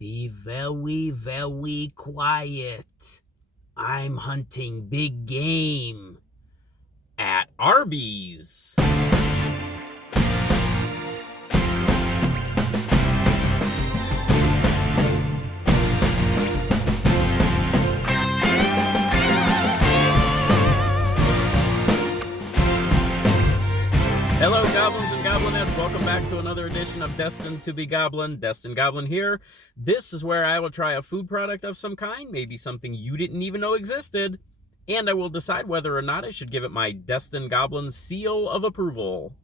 Be very, very quiet. I'm hunting big game at Arby's. Hello, goblins and goblinettes. Welcome back to another edition of Destined to be Goblin. Destined Goblin here. This is where I will try a food product of some kind, maybe something you didn't even know existed, and I will decide whether or not I should give it my Destined Goblin seal of approval.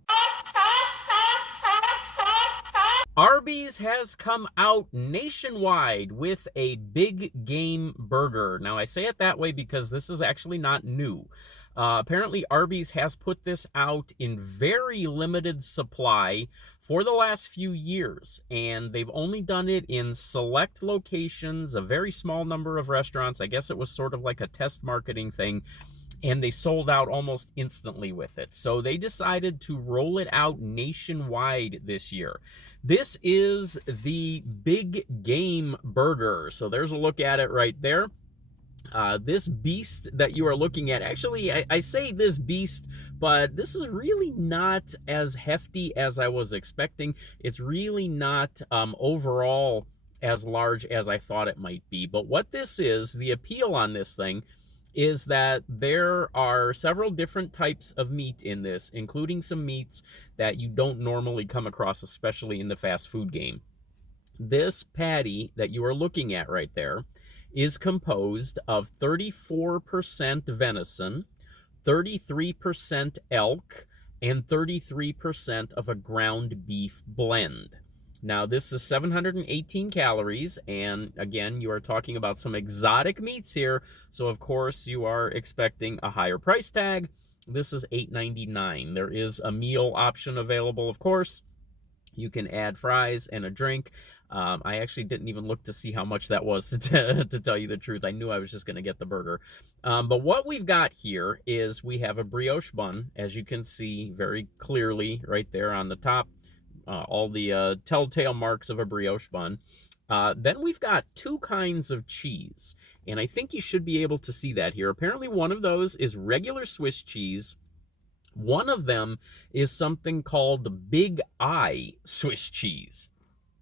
Arby's has come out nationwide with a big game burger. Now, I say it that way because this is actually not new. Apparently, Arby's has put this out in very limited supply for the last few years, and they've only done it in select locations, a very small number of restaurants. I guess it was sort of like a test marketing thing, and they sold out almost instantly with it. So they decided to roll it out nationwide this year. This is the Big Game Burger. So there's a look at it right there. This beast that you are looking at, actually, I say this beast, but this is really not as hefty as I was expecting. It's really not overall as large as I thought it might be. But what this is, the appeal on this thing, is that there are several different types of meat in this, including some meats that you don't normally come across, especially in the fast food game. This patty that you are looking at right there is composed of 34% venison, 33% elk, and 33% of a ground beef blend. Now, this is 718 calories, and again, you are talking about some exotic meats here, so of course you are expecting a higher price tag. This is $8.99. There is a meal option available, of course. You can add fries and a drink. I actually didn't even look to see how much that was, to tell you the truth. I knew I was just going to get the burger. But what we've got here is we have a brioche bun, as you can see very clearly right there on the top. All the telltale marks of a brioche bun. Then we've got two kinds of cheese, and I think you should be able to see that here. Apparently one of those is regular Swiss cheese. One of them is something called the Big I Swiss cheese.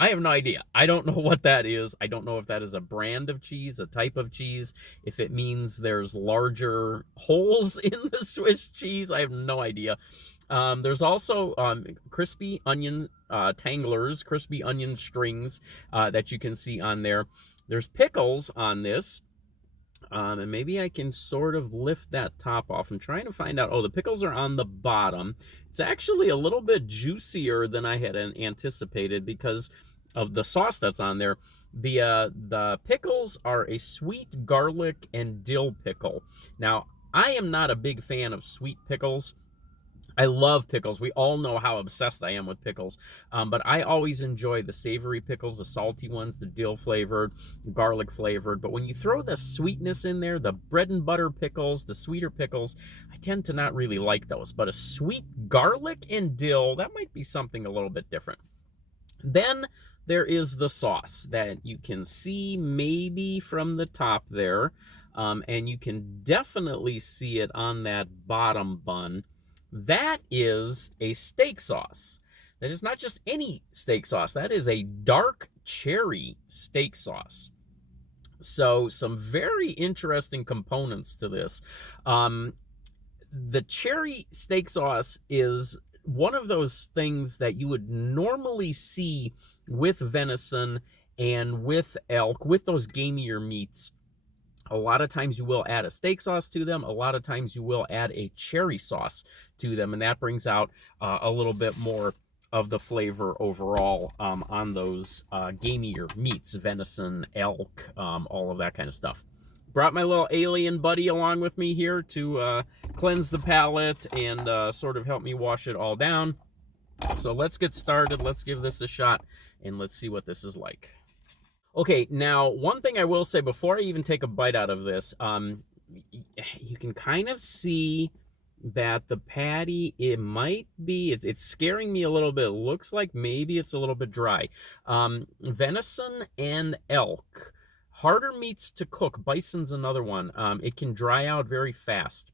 I have no idea. I don't know what that is. I don't know if that is a brand of cheese, a type of cheese, if it means there's larger holes in the Swiss cheese. I have no idea. There's also crispy onion tanglers, crispy onion strings that you can see on there. There's pickles on this. And maybe I can sort of lift that top off. I'm trying to find out. Oh, the pickles are on the bottom. It's actually a little bit juicier than I had anticipated because of the sauce that's on there. The pickles are a sweet garlic and dill pickle. Now, I am not a big fan of sweet pickles. I love pickles. We all know how obsessed I am with pickles. But I always enjoy the savory pickles, the salty ones, the dill flavored, garlic flavored. But when you throw the sweetness in there, the bread and butter pickles, the sweeter pickles, I tend to not really like those. But a sweet garlic and dill, that might be something a little bit different. Then there is the sauce that you can see maybe from the top there. And you can definitely see it on that bottom bun. That is a steak sauce. That is not just any steak sauce. That is a dark cherry steak sauce. So some very interesting components to this. The cherry steak sauce is one of those things that you would normally see with venison and with elk, with those gamier meats. A lot of times you will add a steak sauce to them. A lot of times you will add a cherry sauce to them, and that brings out a little bit more of the flavor overall on those gamier meats, venison, elk, all of that kind of stuff. Brought my little alien buddy along with me here to cleanse the palate and sort of help me wash it all down. So let's get started. Let's give this a shot, and let's see what this is like. Okay, now, one thing I will say before I even take a bite out of this, you can kind of see that the patty, it might be, it's scaring me a little bit. It looks like maybe it's a little bit dry. Venison and elk, harder meats to cook. Bison's another one. It can dry out very fast.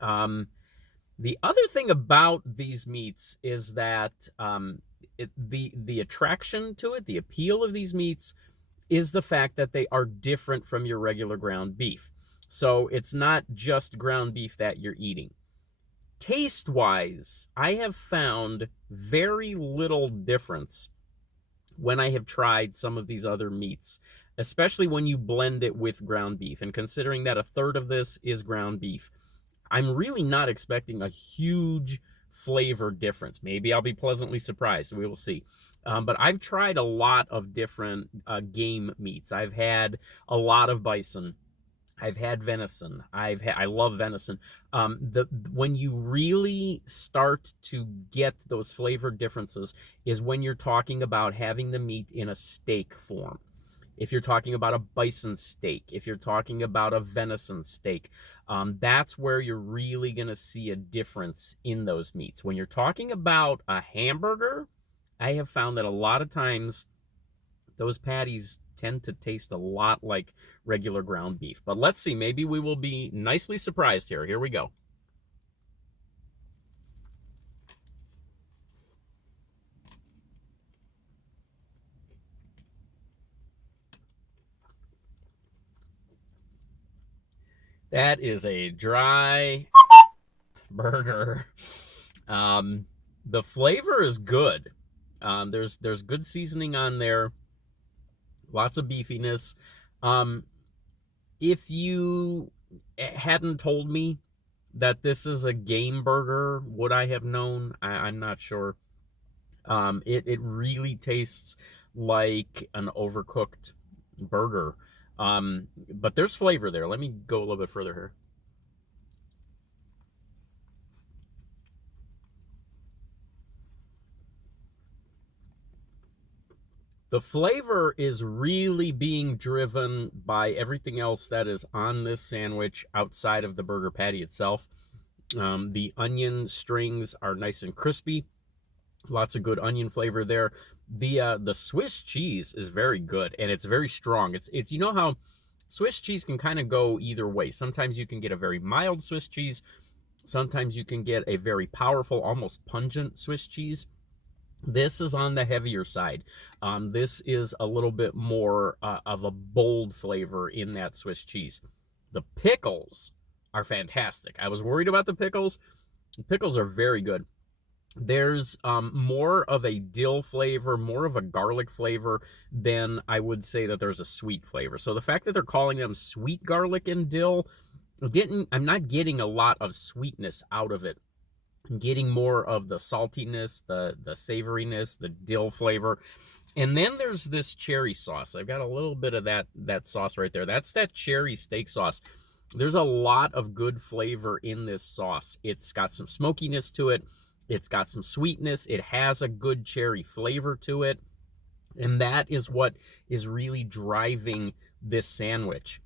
The other thing about these meats is that the attraction to it, the appeal of these meats, is the fact that they are different from your regular ground beef. So it's not just ground beef that you're eating. Taste-wise, I have found very little difference when I have tried some of these other meats, especially when you blend it with ground beef. And considering that a third of this is ground beef, I'm really not expecting a huge flavor difference. Maybe I'll be pleasantly surprised. We will see. But I've tried a lot of different game meats. I've had a lot of bison. I've had venison. I love venison. When you really start to get those flavor differences is when you're talking about having the meat in a steak form. If you're talking about a bison steak, if you're talking about a venison steak, that's where you're really going to see a difference in those meats. When you're talking about a hamburger, I have found that a lot of times those patties tend to taste a lot like regular ground beef. But let's see, maybe we will be nicely surprised here. Here we go. That is a dry burger. The flavor is good. There's good seasoning on there. Lots of beefiness. If you hadn't told me that this is a game burger, would I have known? I'm not sure. It really tastes like an overcooked burger. But there's flavor there. Let me go a little bit further here. The flavor is really being driven by everything else that is on this sandwich outside of the burger patty itself. The onion strings are nice and crispy. Lots of good onion flavor there. The Swiss cheese is very good, and it's very strong. It's you know how Swiss cheese can kind of go either way. Sometimes you can get a very mild Swiss cheese. Sometimes you can get a very powerful, almost pungent Swiss cheese. This is on the heavier side. This is a little bit more of a bold flavor in that Swiss cheese. The pickles are fantastic. I was worried about the pickles. The pickles are very good. There's more of a dill flavor, more of a garlic flavor than I would say that there's a sweet flavor. So the fact that they're calling them sweet garlic and dill, I'm not getting a lot of sweetness out of it. I'm getting more of the saltiness, the savoriness, the dill flavor. And then there's this cherry sauce. I've got a little bit of that sauce right there. That's that cherry steak sauce. There's a lot of good flavor in this sauce. It's got some smokiness to it. It's got some sweetness. It has a good cherry flavor to it. And that is what is really driving this sandwich.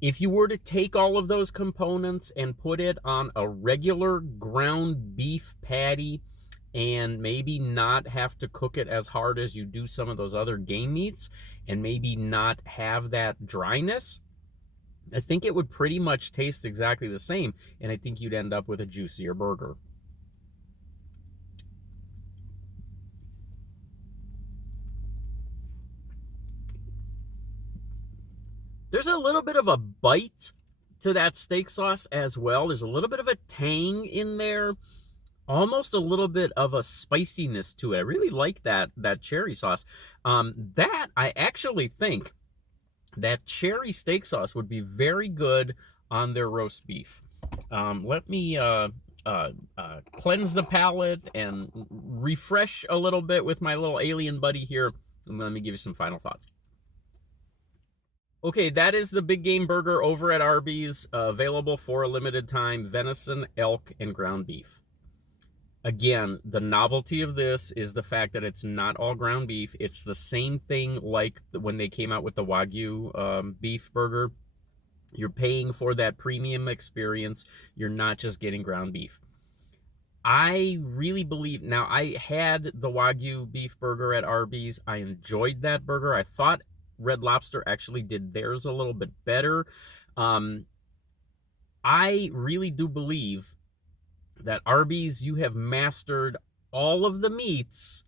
If you were to take all of those components and put it on a regular ground beef patty and maybe not have to cook it as hard as you do some of those other game meats and maybe not have that dryness, I think it would pretty much taste exactly the same, and I think you'd end up with a juicier burger. There's a little bit of a bite to that steak sauce as well. There's a little bit of a tang in there, almost a little bit of a spiciness to it. I really like that cherry sauce. That I actually think that cherry steak sauce would be very good on their roast beef. Let me cleanse the palate and refresh a little bit with my little alien buddy here. And let me give you some final thoughts. Okay, that is the big game burger over at Arby's, available for a limited time: venison, elk, and ground beef. Again, the novelty of this is the fact that it's not all ground beef. It's the same thing like when they came out with the Wagyu beef burger. You're paying for that premium experience. You're not just getting ground beef. I really believe, now I had the Wagyu beef burger at Arby's. I enjoyed that burger. I thought Red Lobster actually did theirs a little bit better. I really do believe that Arby's, you have mastered all of the meats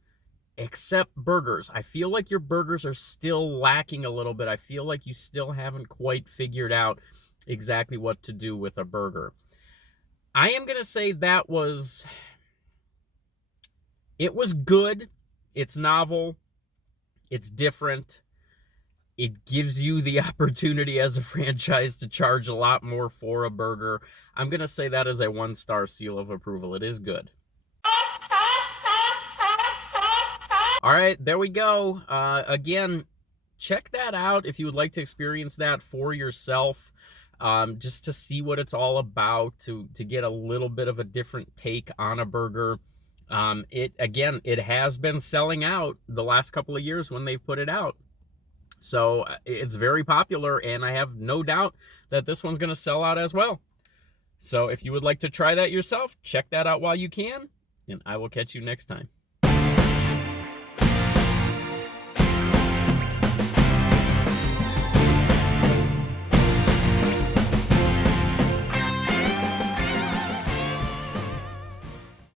except burgers. I feel like your burgers are still lacking a little bit. I feel like you still haven't quite figured out exactly what to do with a burger. I am going to say it was good. It's novel. It's different. It gives you the opportunity as a franchise to charge a lot more for a burger. I'm going to say that as a 1-star seal of approval. It is good. All right, there we go. Again, check that out if you would like to experience that for yourself, just to see what it's all about, to get a little bit of a different take on a burger. It has been selling out the last couple of years when they've put it out. So it's very popular, and I have no doubt that this one's going to sell out as well. So if you would like to try that yourself, check that out while you can, and I will catch you next time.